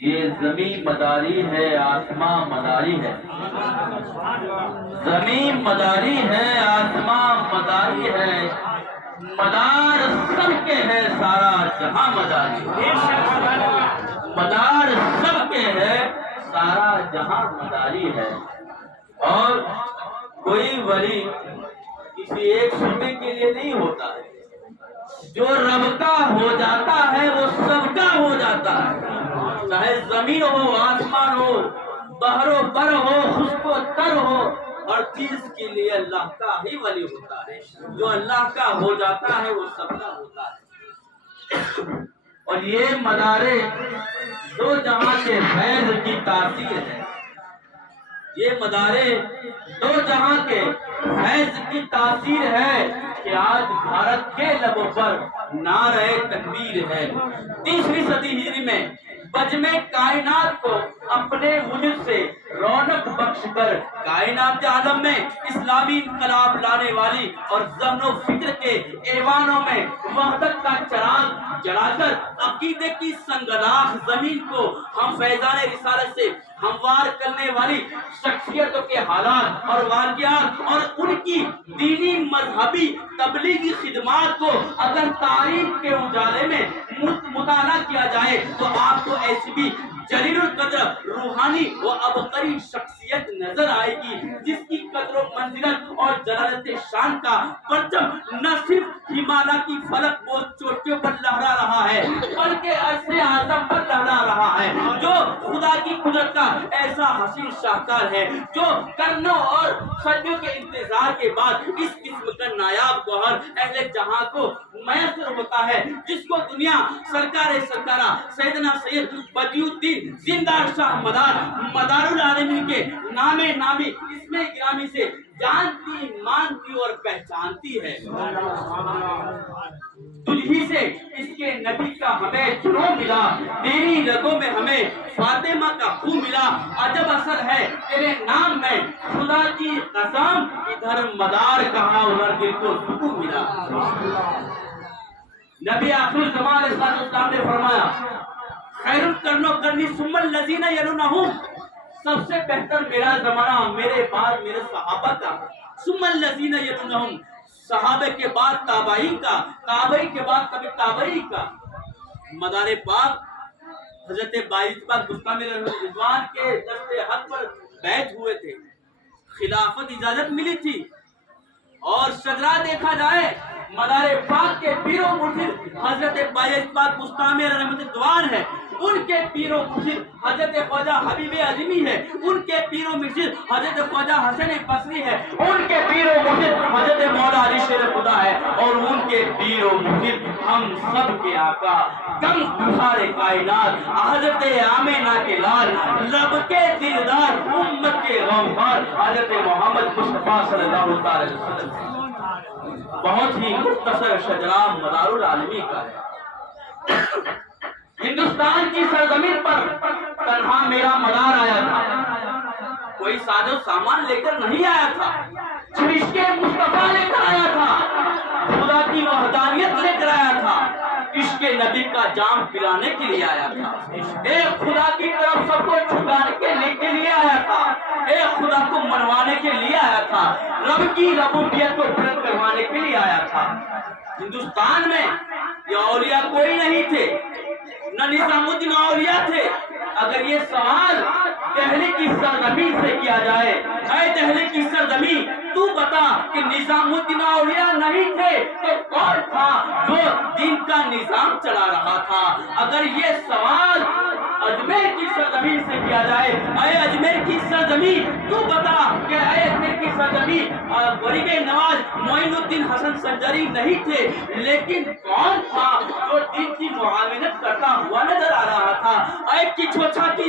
یہ زمین مداری ہے، آسماں مداری ہے، زمین مداری ہے، آسماں مداری ہے، مدار سب کے ہے، سارا جہاں مداری ہے، مدار سب کے ہے، سارا جہاں مداری ہے۔ اور کوئی ولی کسی ایک صوبے کے لیے نہیں ہوتا ہے، جو رب کا ہو جاتا ہے وہ سب کا ہو جاتا ہے، چاہے زمین ہو، آسمان ہو، بحر و بر ہو، خشک و تر ہو، ہر چیز کے لیے اللہ کا ہی ولی ہوتا ہے۔ جو اللہ کا ہو جاتا ہے وہ سب کا ہوتا ہے۔ اور یہ مدارے دو جہاں کے فیض کی تاثیر ہے، یہ مدارے دو جہاں کے فیض کی تاثیر ہے کہ آج بھارت کے لبوں پر نعرہ تکبیر ہے۔ 3ویں صدی ہجری میں بجم کائنات کو اپنے وجود سے رونق بخش کر کائنات عالم میں اسلامی انقلاب لانے والی اور ذہن و فکر کے ایوانوں میں وحدت کا چراغ جلا کر عقیدے کی سنگلاخ زمین کو ہم فیضان رسالت سے ہموار کرنے والی شخصیتوں کے حالات اور واقعات اور ان کی دینی مذہبی تبلیغی خدمات کو اگر تاریخ کے اجالے میں مطالعہ کیا جائے تو آپ کو ایسی بھی جلیل القدر روحانی و عبقری شخصیت نظر آئے گی جس کی قدر و منزلت اور جلالت شان کا پرچم نہ صرف ہمالیہ کی فلک بوز چوٹیوں پر لہرا رہا ہے بلکہ عرش اعظم پر لہرا رہا ہے، جو خدا کی قدرت کا ایسا حسین شاہکار ہے جو کرنوں اور صدیوں کے انتظار کے بعد اس قسم کا نایاب گوہر اہل جہاں کو میسر ہوتا ہے، جس کو دنیا سرکار سرکارہ سیدنا سید بدیع الدین زندہ شاہ مدار العالمین کے نام نامی اسم گرامی سے جانتی مانتی اور پہچانتی ہے۔ تجھی سے اس کے نبی کا ہمیں جنوں ملا، تیری رگوں میں ہمیں فاطمہ کا خون ملا، عجب اثر ہے تیرے نام میں، خدا کی قسم ادھر مدار کہاں ادھر دل کو سکون ملا۔ نبی آخر الزمان علیہ السلام نے فرمایا خیر القرن قرنی ثم الذین یلونہم، سب سے بہتر میرا زمانہ میرے بعد میرے صحابہ کا، ثم الذین یلونہم، صحابہ کے بعد تابعین کا، تابعی کے بعد تابعی کا۔ مدار پاک حضرت باعث پاک بستانی رضوان کے دست حق پر بیعت ہوئے تھے، خلافت اجازت ملی تھی، اور شجرا دیکھا جائے مدار پاک کے پیر و مرشد حضرت باعث پاک بستانی رحمت دوان ہے، ان کے پیر و مرشد حضرت خواجہ حبیب عظیمی ہے، ان کے پیر و مرشد حضرت خواجہ حسن بصری ہے، ان کے پیر و مرشد حضرت مولا علی شیر خدا ہے، اور ان کے پیر و مرشد ہم سب کے آقا کم سارے کائنات حضرت آمینہ کے لال رب کے دلدار امت کے غمخوار حضرت محمد مصطفیٰ صلی اللہ علیہ وسلم۔ بہت ہی مختصر شجرا مدار العالمین کا ہے۔ ہندوستان کی سرزمین پر تنہا میرا مدار آیا تھا، کوئی ساز و سامان لے کر نہیں آیا تھا، عشق مصطفیٰ لے کر آیا تھا، خدا کی وحدانیت لے کر آیا تھا، عشق نبی کا جام پلانے کے لیے آیا تھا، اے خدا کی طرف سب کو چھکانے کے لیے آیا تھا، اے خدا کو منوانے کے لیے آیا تھا، رب کی ربوبیت کو بلند کروانے کے لیے آیا تھا۔ ہندوستان میں یہ اولیاء کوئی نہیں تھے، نہ نظام الدین اولیاء تھے۔ اگر یہ سوال دہلی کی سرزمین سے کیا جائے، اے دہلی کی سرزمین تو بتا کہ نظام الدین اولیاء نہیں تھے تو کون تھا جو دین کا نظام چلا رہا تھا؟ اگر یہ سوال اجمیر کی سرزمین سے کیا جائے، اے اجمیر کی سرزمین تو بتا کہ اے اجمیر کی سرزمین غریب نواز معین الدین حسن سنجری نہیں تھے، لیکن کون تھا جو دین کی معاونت کرتا ہوا نظر آ رہا تھا؟ اے کچھوچا کی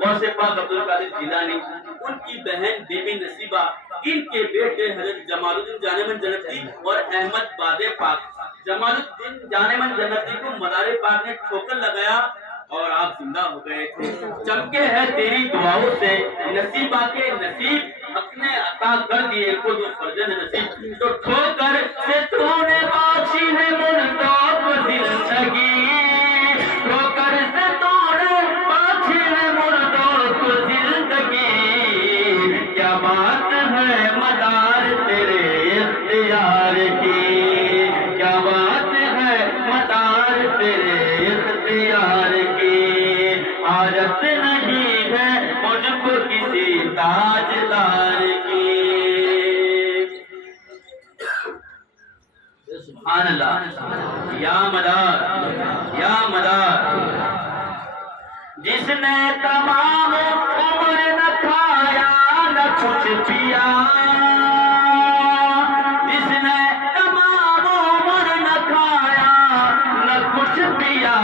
غوث پاک عبد القادر جیلانی، ان کی بہن بی بی نصیبہ، ان کے بیٹے حضرت جمال الدین جانے من جنتی اور احمد باد پاک۔ جمال الدین جانے من جنتی کو مدار پاک نے ٹھوکر لگایا اور آپ زندہ ہو گئے تھے۔ چمکے ہیں تیری دعاؤں سے نصیبہ کے نصیب، اپنے عطا کر دیے کو جو فرزند نصیب، تو ٹھوکر سے تو نے بخشی ہے مرداب زندگی، ٹھوکر سے تو نے بخشی ہے مرداب زندگی، کیا بات ہے مدار تیرے اختیار کی، کیا بات ہے مدار تیرے اختیار کی، حاجت نہیں ہے مجھ کو کسی تاجدار کی۔ سبحان اللہ، یا مدار یا مدار، جس نے تمام عمر نہ کھایا نہ کچھ پیا، جس نے تمام عمر نہ کھایا نہ کچھ پیا،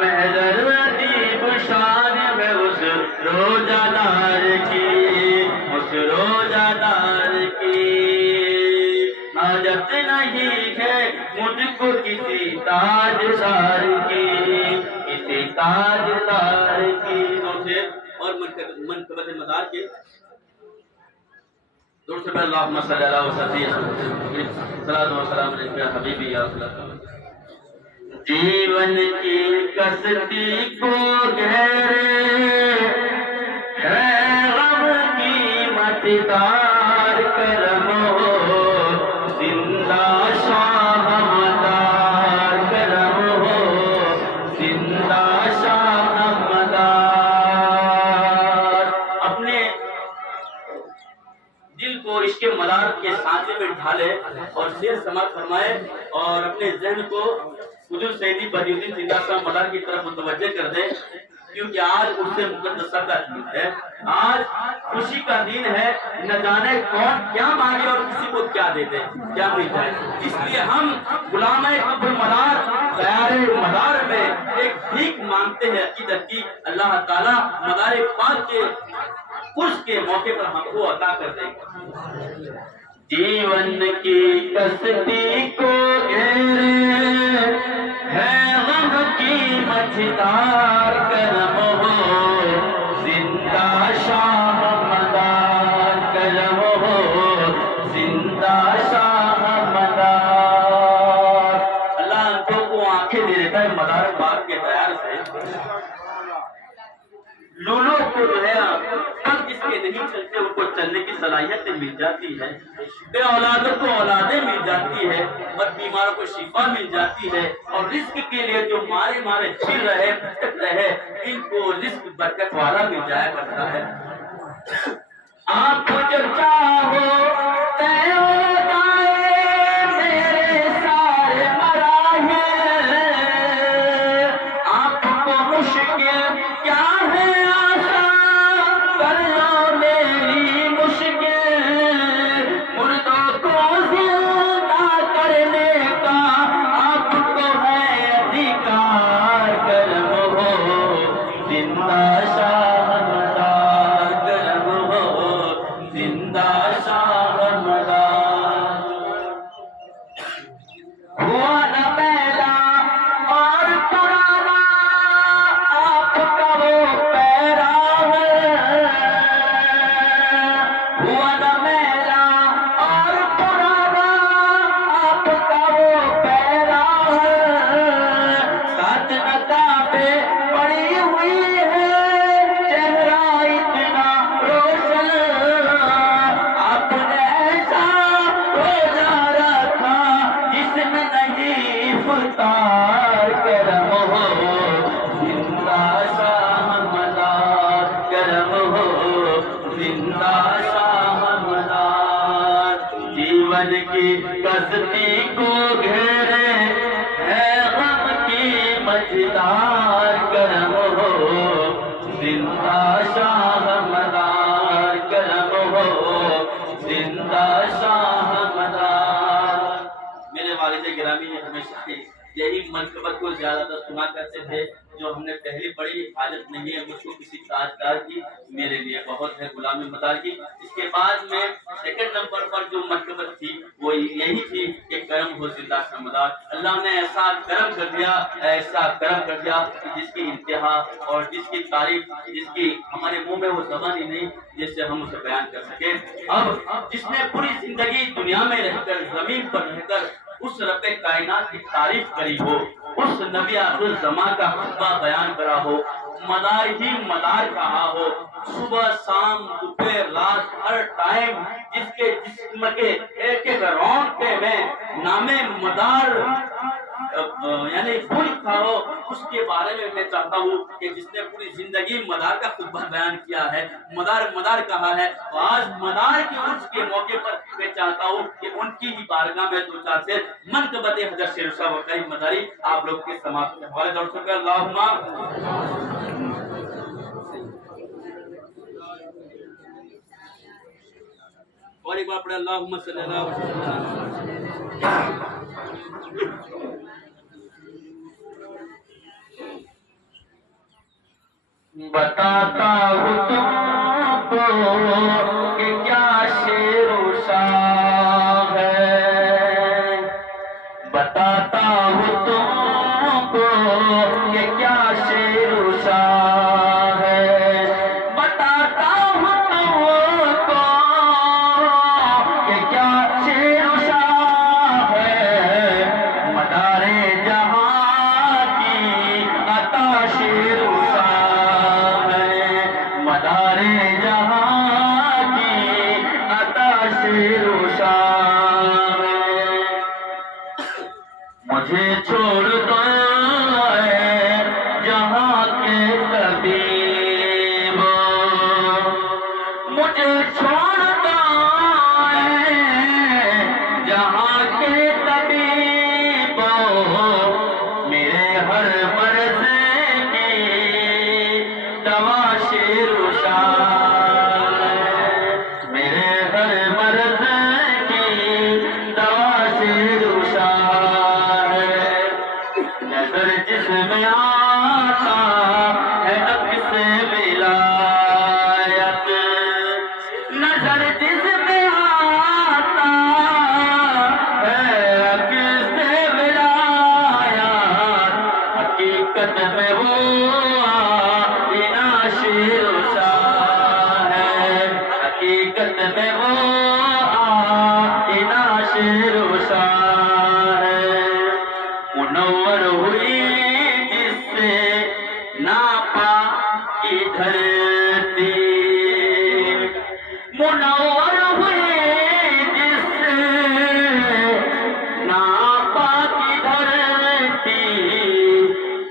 محضر عجیب شان ہے اس روزہ دار کی، اس روزہ دار کی، حاجت نہیں ہے مجھ کو کسی تاجدار کی، کسی تاجدار کی۔ اور منقبت مدار کے دور سے پہلے اللہم صلی اللہ وسلم صلاۃ و سلام علیک یا حبیبی یا رسول اللہ۔ جیون کی کشتی کو گھیرے ہے غم کی مچدار کرم ہو، زندہ شاہ مدار کرم ہو، زندہ شاہ مدار۔ اپنے دل کو عشق مدار کے سانچے میں ڈھالے اور سیر سماعت فرمائے اور اپنے ذہن کو حضور سیدی بدی الدین زندہ شاہ مدار کی طرف متوجہ کر دے، کیونکہ آج اس سے مقدسہ کا دن ہے، آج خوشی کا دن ہے، نہ جانے کون کیا مانگے اور کسی کو کیا دے دے، کیا مل جائے۔ اس لیے ہم غلام ابو مدار غیار مدار میں ایک بھیک مانگتے ہیں عقیدت کی، اللہ تعالیٰ مدار پاک کے اس کے موقع پر ہم کو عطا کر دے گا۔ جیون کی کشتی کو گھیرے ہے غم کی مچدار کرم ہو، زندہ شاہ مدار کرم ہو، زندہ شاہ مدار۔ اللہ ان کو آنکھیں دے دیتا ہے مدار پاک کے تیار سے، لولو کو جو ہے ہم جس کے نہیں چلتے ان کو چلنے کی صلاحیت مل جاتی ہے، بے اولادوں کو اولادیں مل جاتی ہے اور بیماروں کو شفا مل جاتی ہے، اور رزق کے لیے جو مارے مارے پھر رہے بھٹک رہے ان کو رزق برکت والا مل جایا کرتا ہے۔ آپ جو چاہو تے ہو جائے میرے سارے مراحل، آپ کو مشکل کیا ہے آسان کر لو میری مشکل، مردوں کو زندہ کرنے کا آپ کو ہے ادھیکار، کرم ہو زندہ شاہ مدار کرم ہو، زندہ شاہ مدار۔ ہوا نہ پہلا اور پرانا آپ کا وہ پیراہن، ہوا نہ پہلا اور پرانا آپ کا وہ پیراہن، ساتھ نقابے پڑی ہوئی ہے چہرہ اتنا روشن، آپ نے ایسا روزہ رکھا جس میں نہیں افطار، کرم ہو زندہ شاہ مدار کرم ہو، زندہ شاہ مدار۔ جیون کی کشتی کو گھیرے ہے غم کی مچدار کرم ہو، زندہ شاہ مدار کرم ہو، زندہ شاہ مدار۔ میرے والد گرامی نے ہمیشہ یہی منقبت کو زیادہ تر سنا کرتے تھے، جو ہم نے پہلی پڑھی حاجت نہیں ہے مجھ کو کسی تاجدار کی، میرے لیے بہت ہے غلام مدار کی۔ اس کے بعد میں سیکنڈ نمبر پر جو مرتبت تھی وہ یہی تھی کہ کرم ہو زندہ کا مدار۔ اللہ نے ایسا کرم کر دیا، ایسا کرم کر دیا کہ جس کی انتہا اور جس کی تعریف، جس کی ہمارے منہ میں وہ زبان ہی نہیں جس سے ہم اسے بیان کر سکیں۔ اب جس نے پوری زندگی دنیا میں رہ کر، زمین پر رہ کر اس رب کائنات کی تعریف کری ہو، اس نبی آخر الزمان کا خطبہ بیان کرا ہو، مدار ہی مدار کہا ہو، صبح شام دوپہر رات ہر ٹائم جس کے جسم کے ایک ایک رونقے میں نام مدار یعنی پھول تھا ہو، اس کے بارے میں میں چاہتا ہوں کہ جس نے پوری زندگی مدار کا خطبہ بیان کیا ہے، مدار مدار کہا ہے، آج مدار کے عرس کے موقع پر میں چاہتا ہوں کہ ان کی ہی بارگاہ میں دو چار سے منقبت حضرت شیر شاہ وقائی مداری آپ لوگ کے سماعت کے حوالے دور سکے۔ اللہم اور ایک بار پڑھے اللہم صلی اللہ علیہ وسلم۔ بتاتا ہوں تم کو کہ کیا شعر و شاہ ہے، بتاتا ہوں تم کو کہ کیا شعر و شاہ ہے، بتاتا ہوں تم کو کہ کیا شعر و شاہ ہے، مدار جہاں کی عطا شعر و شاہ ہے، مدار جہاں کی عطا شعر و شاہ ہے، مجھے چھوڑ دو اے جہاں کے طبیب، مجھے چھوڑ دو اے جہاں کے طبیب، میرے ہر مرض کی دوا شعر و شاہ ہے، میرے ہر مرض کی دوا شعر و شاہ ہے، نظر جس میں آتا ہے حق سے ولایت، نظر جس میں آتا ہے حق سے ولایت، حقیقت میں وہ آئینہ شعر و شاہ ہے، حقیقت میں وہ آئینہ شعر و شاہ ہے، منور ہوئی جس سے ناپا کی دھرتی، منور ہوئی جس سے ناپا کی دھرتی،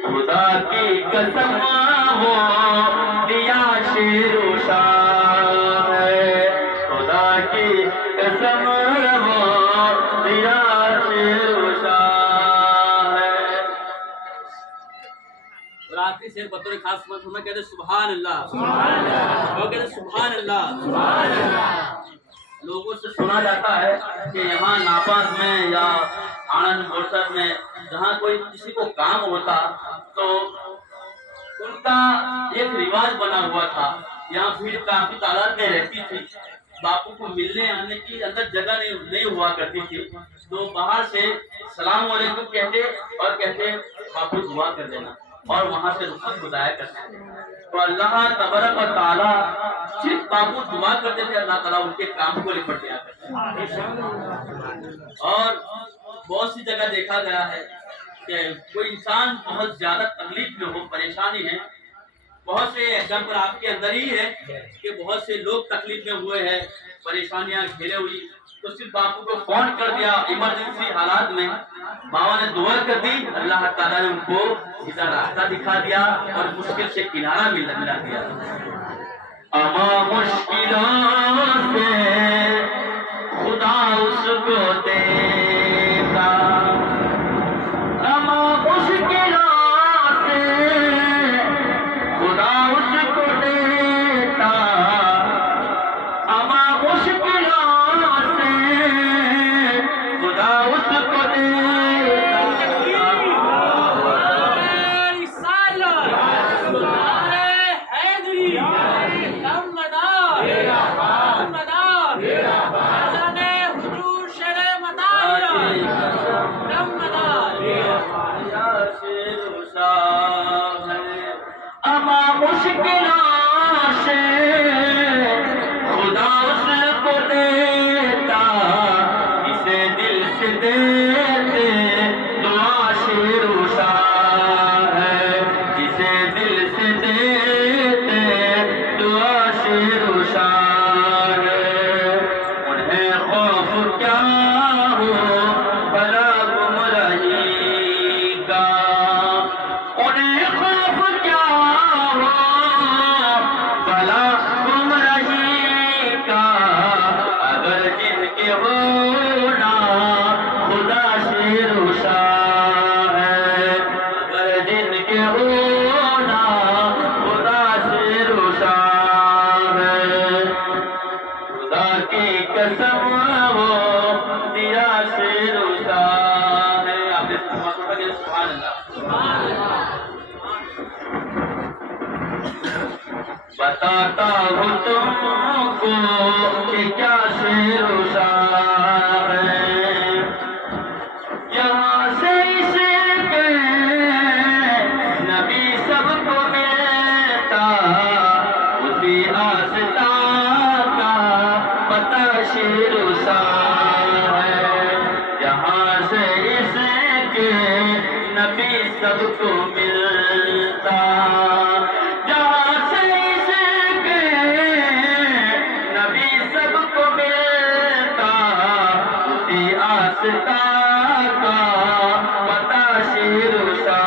خدا کی قسم وہ دیا شعر و شاہ ہے، خدا کی قسم وہ دیا شعر و شاہ ہے۔ اور آخری شعر بطور خاص میں کہتے سبحان اللہ، وہ کہتے سبحان اللہ۔ لوگوں سے سنا جاتا ہے کہ یہاں ناپاس میں یا آنند بورسر میں جہاں کوئی کسی کو کام ہوتا تو ان کا ایک رواج بنا ہوا تھا، یہاں بھیڑ کافی تعداد میں رہتی تھی، باپو کو ملنے آنے کی اندر جگہ نہیں ہوا کرتی تھی، تو باہر سے السلام علیکم کہتے اور کہتے باپو دعا کر دینا، اور وہاں سے رخصت گزایا کرتے تھے۔ تو اللہ تبارک و تعالیٰ صرف باپو دعا کرتے تھے، اللہ تعالیٰ ان کے کام کو نپٹ دیا کرتے تھے۔ اور بہت سی جگہ دیکھا گیا ہے کہ کوئی انسان بہت زیادہ تکلیف میں ہو، پریشانی ہے، بہت سے ایگزامپل آپ کے اندر ہی ہے کہ بہت سے لوگ تکلیف میں ہوئے ہیں، پریشانیاں گھیرے ہوئی، تو صرف باپو کو فون کر دیا ایمرجنسی حالات میں، بابا نے دعا کر دی، اللہ تعالیٰ نے ان کو سیدھا راستہ دکھا دیا اور مشکل سے کنارہ ملا دیا۔ اما مشکلوں سے خدا اس کو دیتا، اما مشکلوں سے خدا اس کو دیتا، اما مشکلوں سے خدا اس کو دیتا، تمام مشکلوں سے خدا اس کو دیتا جسے دل سے دیتے دعا شیروشا ہے، جسے دل سے دیتے دعا شیروشا ہے، انہیں خوف کیا ہو بلا گمراہی کا، انہیں خوف کیا ہو بلا گمراہی کا، اگر جن کے ہونا خدا شیروشا ہے، اگر جن کے ہونا خدا شیروشا ہے، خدا کی قسم وہ دیا شیروشا ہے۔ آپ نے سبحان اللہ بتاتا ہوں تم کو کہ کیا شیروشا ہے، یہاں سے اس کے نبی سب کو ملتا، اسی آستا کا پتہ شیروشا ہے، جہاں سے اس کے نبی سب کو ملتا، جہاں سے اس کے نبی سب کو ملتا، اسی آستا کا پتہ شیروشا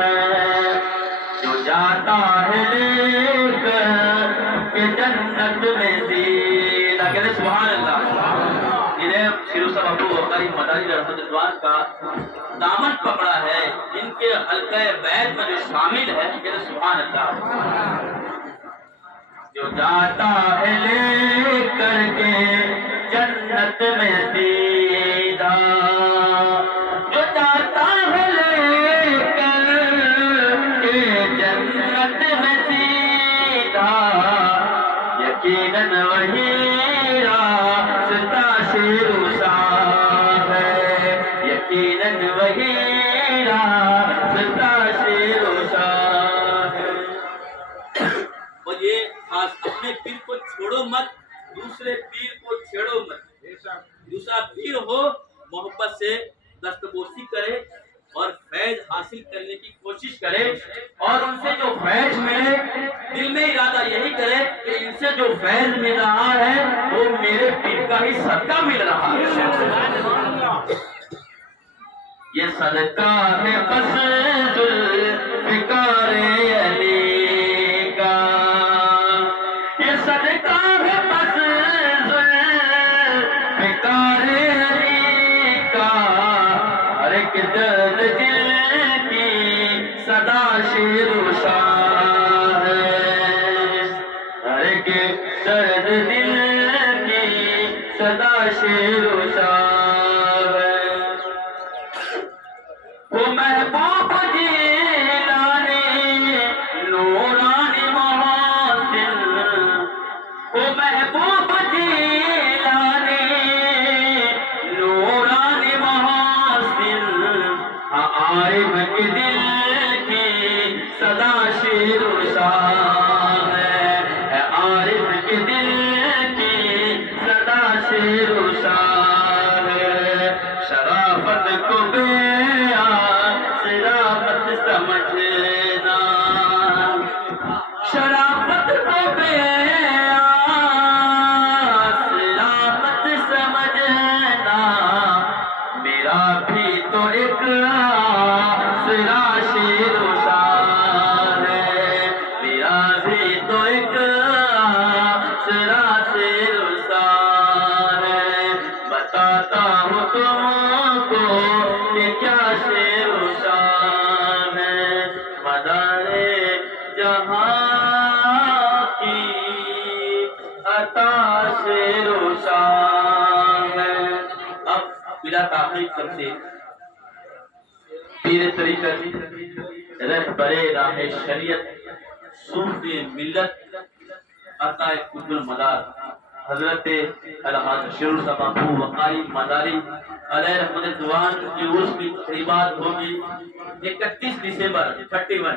ہے، جو جاتا ہے لے کر کہ جنت میں سیدھا، کہتے سبحان اللہ، جنہیں شیروشا ابو وقاری مداری رحمت اللہ کا دامن پکڑا ہے، ان کے حلقہ بیت میں جو شامل ہے، کہتے سبحان اللہ، جو جاتا ہے لے کر کے جنت میں سیدھا، جو جاتا ہے لے کر کے جنت میں سیدھا، یقیناً وہی راستہ شیروشا ہے، یقیناً وہی راستہ شیروشا ہے۔ اور یہ خاص اپنے پیر کو چھوڑو مت، دوسرے پیر کو چھیڑو مت، دوسرا پیر ہو محبت سے دستبوسی کرے اور فیض حاصل کرنے کی کوشش کرے، اور ان سے جو فیض ملے دل میں ارادہ یہی کرے کہ ان سے جو فیض مل رہا ہے وہ میرے پیر کا ہی صدقہ مل رہا ہے، یہ صدقہ ہے بس ذوالفقار علی کا، یہ صدقہ ہے بس ذوالفقار علی کا، ہر ایک درد دل کی صدا شیروشا ہے، ہر ایک درد دل کی صدا شیروشا ہے، وہ محبوب جیلانی نورانی محاسن، وہ محبوب جیلانی نورانی محاسن، عارف کے دل کی صدا شیروشا ہے، عارف کے دل کی صدا شیروشا ہے، شرافت کو شرافت سمجھنا، شرافت کو شرافت سمجھنا، میرا بھی تو ایک آسرا شیروشا ہے، میرا بھی تو ایک آسرا شیروشا ہے، بتاتا ہوں تم کو کہ کیا شیروشا ہے، مدارے جہاں کی عطا شیروشا ہے۔ اب بلا تاخیر کرتے پیر طریقت رہبر راہ شریعت صوفی ملت عطا قطب المدار حضرت علامہ شیرو صاحب ابو وقاری مداری علیہ رحمت دوان کی عرس کی تقریبات ہوگی 31 دسمبر 31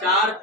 4